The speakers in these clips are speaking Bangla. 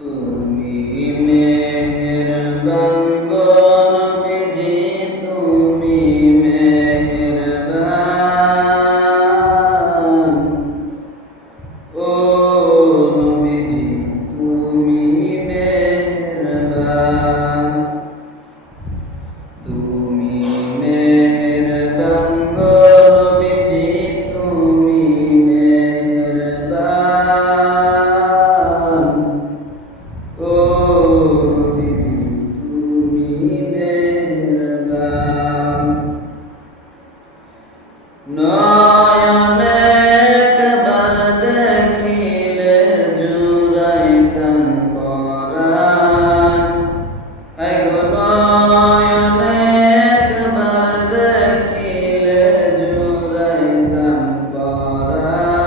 তুমি মেহেরবান গো নবীজি, তুমি মেহেরবান। ও নবীজি তুমি মেহেরবান, তুমি মেহেরবান গো নবীজি, তুমি মেহেরবান। ও নবীজি তুমি মেহেরবান। নয়নে একবার দেখিলে জুড়াইতাম পরাণ। আই গো নয়নে একবার দেখিলে জুড়াইতাম পরাণ।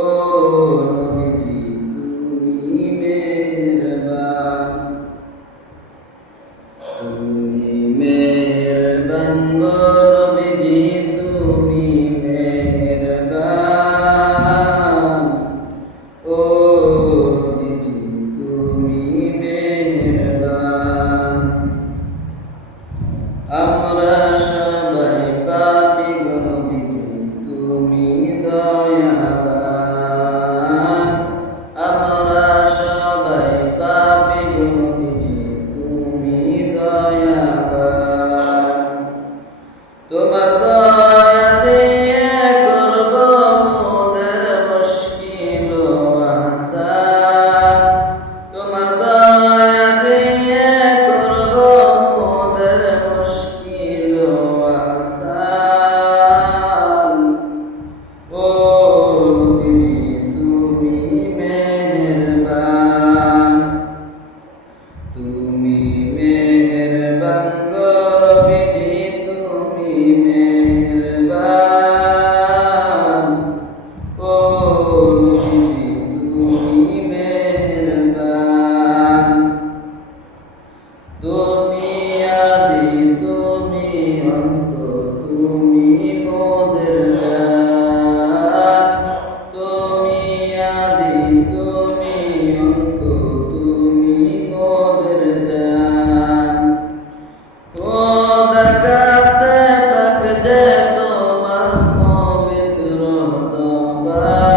ও নবীজি তুমি মেহেরবান, তুমি মেহেরবান গো নবীজি, তুমি মেহেরবান। ও নবীজি তুমি মেহেরবান। আমরা সবাই পাপী গো নবীজি, তুমি দয়াবান। আমরা সবাই পাপী গো নবীজি, তুমি দয়াবান। তোমার দয়া দিয়ে করব মোদের মুশকিল আসান। তোমার দয়া দিয়ে করব মোদের মুশকিল আসান। ও নবীজি তুমি মেহেরবান, তুমি মেহেরবান গো নবীজি, তুমি মেহেরবান। ও নবীজি তুমি মেহেরবান। তুমি আদি তুমি অন্ত, তুমি মোদের জান। তুমি আদি তুমি অন্ত, তুমি মোদের জান। খোদার কাছে পাক যে তোমার পবিত্র জবান।